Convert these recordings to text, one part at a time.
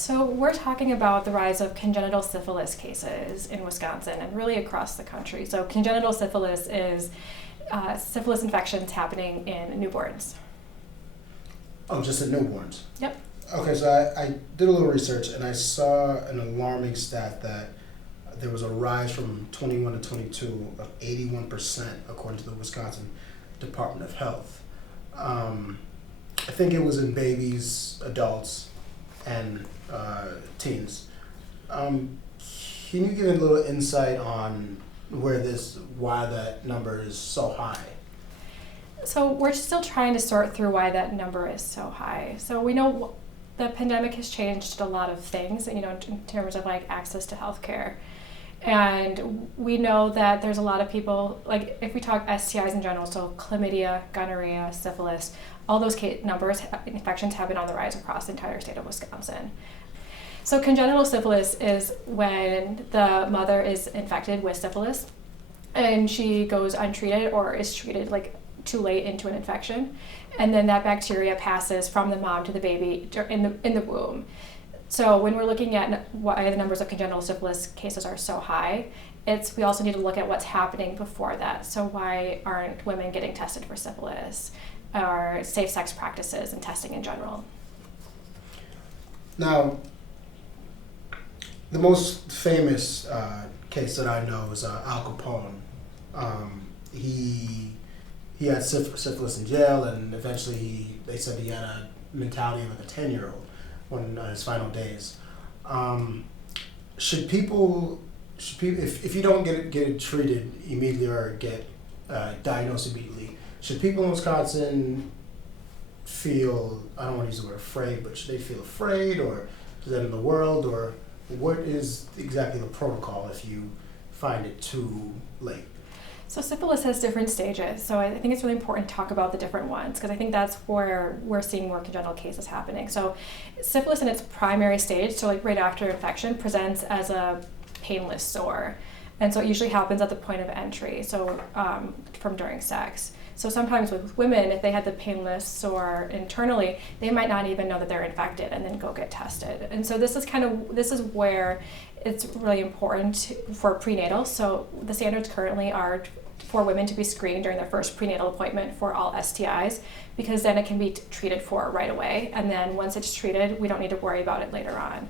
So we're talking about the rise of congenital syphilis cases in Wisconsin and really across the country. So congenital syphilis is syphilis infections happening in newborns. Oh, just in newborns? Yep. Okay, so I did a little research and I saw an alarming stat that there was a rise from 21 to 22 of 81% according to the Wisconsin Department of Health. I think it was in babies, adults, and teens. Can you give a little insight on why that number is so high? So we're still trying to sort through why that number is so high. So we know the pandemic has changed a lot of things, in terms of like access to healthcare. And we know that there's a lot of people, like if we talk STIs in general, so chlamydia, gonorrhea, syphilis, all those infections have been on the rise across the entire state of Wisconsin. So congenital syphilis is when the mother is infected with syphilis and she goes untreated or is treated like too late into an infection, and then that bacteria passes from the mom to the baby in the womb. So when we're looking at why the numbers of congenital syphilis cases are so high, we also need to look at what's happening before that. So why aren't women getting tested for syphilis, or safe sex practices and testing in general? Now, the most famous case that I know is Al Capone. He had syphilis in jail, and eventually they said he had a mentality of like a 10-year-old on his final days. Should people, if you don't get it treated immediately or get diagnosed immediately, should people in Wisconsin feel, I don't want to use the word afraid, but should they feel afraid, or is that in the world, or what is exactly the protocol if you find it too late? So syphilis has different stages, so I think it's really important to talk about the different ones, because I think that's where we're seeing more congenital cases happening. So syphilis in its primary stage, so like right after infection, presents as a painless sore. And so it usually happens at the point of entry, so from during sex. So sometimes with women, if they had the painless sore internally, they might not even know that they're infected and then go get tested. And so this is where it's really important for prenatal. So the standards currently are for women to be screened during their first prenatal appointment for all STIs, because then it can be treated for right away. And then once it's treated, we don't need to worry about it later on.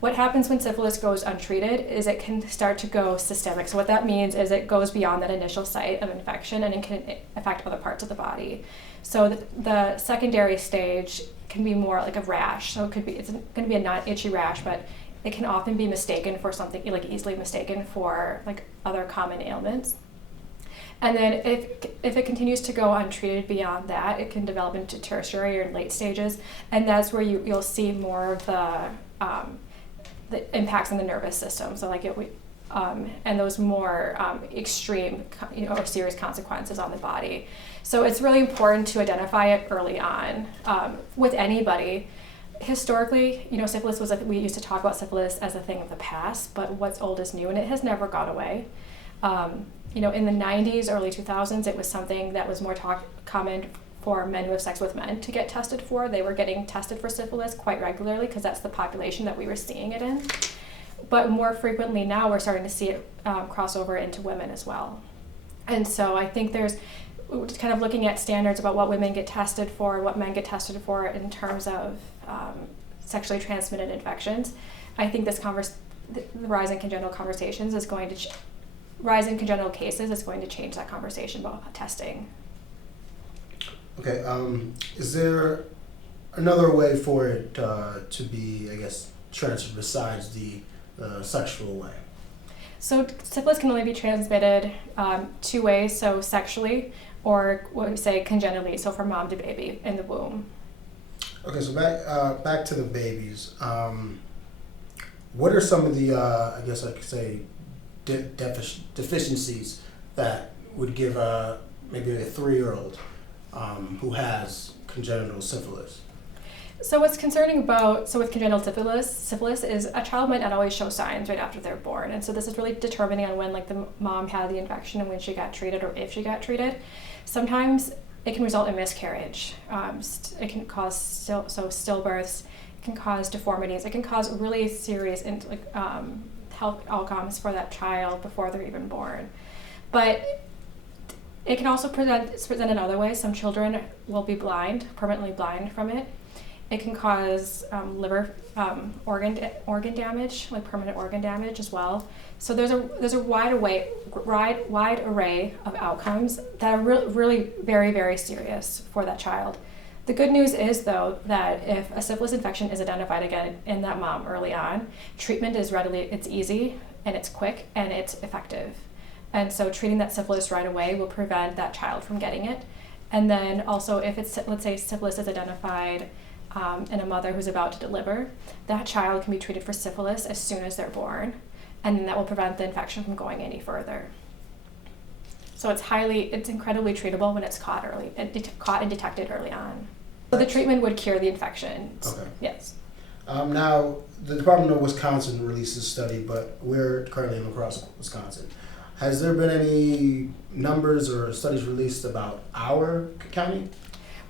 What happens when syphilis goes untreated is it can start to go systemic. So what that means is it goes beyond that initial site of infection and it can affect other parts of the body. So the secondary stage can be more like a rash. So it's going to be a non-itchy rash, but it can often be mistaken for something, like easily mistaken for like other common ailments. And then if it continues to go untreated beyond that, it can develop into tertiary or late stages, and that's where you'll see more of the impacts on the nervous system. So like and those more extreme, or serious consequences on the body. So it's really important to identify it early on with anybody. Historically, syphilis we used to talk about syphilis as a thing of the past, but what's old is new, and it has never gone away. In the 90s, early 2000s, it was something that was more common for men who have sex with men to get tested for. They were getting tested for syphilis quite regularly because that's the population that we were seeing it in. But more frequently now, we're starting to see it cross over into women as well. And so I think there's kind of looking at standards about what women get tested for, what men get tested for in terms of sexually transmitted infections. I think the rise in congenital conversations is going to rise in congenital cases is going to change that conversation about testing. Okay, is there another way for it to be, I guess, transferred besides the sexual way? So syphilis can only be transmitted two ways, so sexually or what we say congenitally, so from mom to baby in the womb. Okay, so back to the babies. What are some of the, I guess I could say, deficiencies that would give maybe a 3-year-old who has congenital syphilis? So what's concerning with congenital syphilis is a child might not always show signs right after they're born. And so this is really determining on when the mom had the infection and when she got treated or if she got treated. Sometimes it can result in miscarriage. It can cause stillbirths. It can cause deformities. It can cause really serious health outcomes for that child before they're even born. But it can also present in other ways. Some children will be blind, permanently blind from it. It can cause liver organ damage, like permanent organ damage as well. So there's a wide array of outcomes that are really very, very serious for that child. The good news is, though, that if a syphilis infection is identified again in that mom early on, treatment is it's easy and it's quick and it's effective. And so treating that syphilis right away will prevent that child from getting it. And then also if it's, let's say syphilis is identified in a mother who's about to deliver, that child can be treated for syphilis as soon as they're born. And then that will prevent the infection from going any further. So it's incredibly treatable when it's caught and detected early on. So the treatment would cure the infection. Okay. Yes. Now, the Department of Wisconsin released this study, but we're currently in La Crosse, Wisconsin. Has there been any numbers or studies released about our county?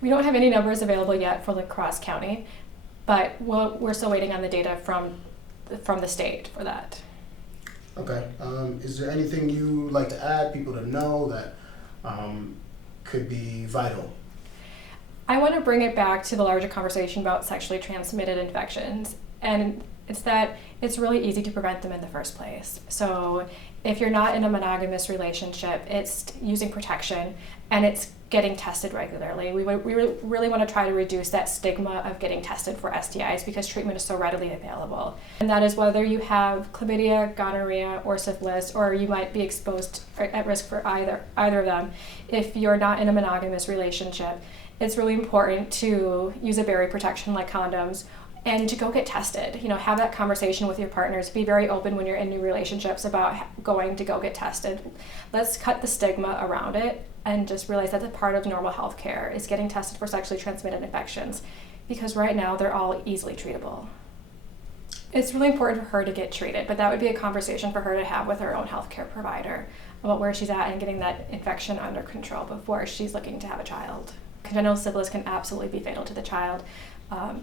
We don't have any numbers available yet for La Crosse County, but we're still waiting on the data from the state for that. Okay. Is there anything you'd like to add, people to know that could be vital? I want to bring it back to the larger conversation about sexually transmitted infections, and it's that it's really easy to prevent them in the first place. So if you're not in a monogamous relationship, it's using protection and it's getting tested regularly. We really want to try to reduce that stigma of getting tested for STIs because treatment is so readily available. And that is whether you have chlamydia, gonorrhea, or syphilis, or you might be exposed or at risk for either of them. If you're not in a monogamous relationship, it's really important to use a barrier protection like condoms and to go get tested. Have that conversation with your partners. Be very open when you're in new relationships about going to go get tested. Let's cut the stigma around it and just realize that's a part of normal health care is getting tested for sexually transmitted infections, because right now they're all easily treatable. It's really important for her to get treated, but that would be a conversation for her to have with her own healthcare provider about where she's at and getting that infection under control before she's looking to have a child. Congenital syphilis can absolutely be fatal to the child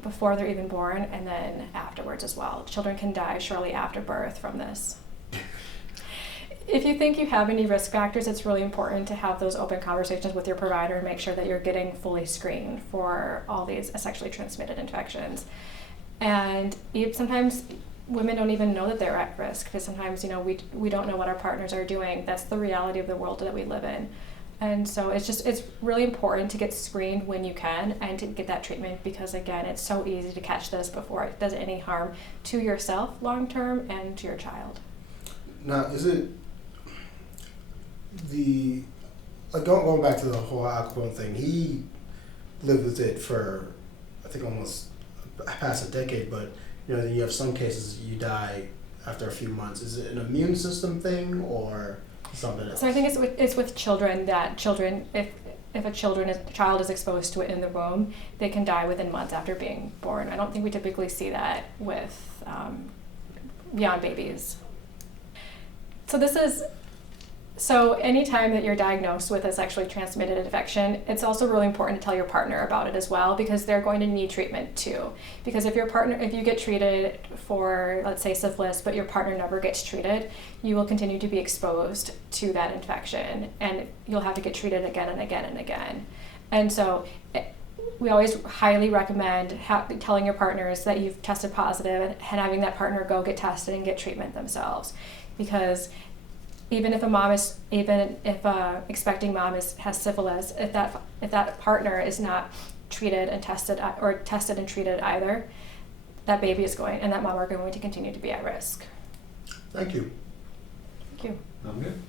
before they're even born, and then afterwards as well. Children can die shortly after birth from this. If you think you have any risk factors, it's really important to have those open conversations with your provider and make sure that you're getting fully screened for all these sexually transmitted infections. And sometimes women don't even know that they're at risk, because sometimes we don't know what our partners are doing. That's the reality of the world that we live in. And so it's really important to get screened when you can and to get that treatment, because again, it's so easy to catch this before it does any harm to yourself long term and to your child. Now, is it going back to the whole Al Capone thing? He lived with it for I think almost past a decade, but you have some cases you die after a few months. Is it an immune system thing or something else? So I think it's with children that if a child is exposed to it in the womb, they can die within months after being born. I don't think we typically see that with beyond babies. So anytime that you're diagnosed with a sexually transmitted infection, it's also really important to tell your partner about it as well, because they're going to need treatment too. Because if you get treated for, let's say, syphilis, but your partner never gets treated, you will continue to be exposed to that infection, and you'll have to get treated again and again and again. And so we always highly recommend telling your partners that you've tested positive and having that partner go get tested and get treatment themselves, because even if a expecting mom has syphilis, if that partner is not treated and tested and treated either, that baby is going and that mom are going to continue to be at risk. Thank you. Thank you. I'm good.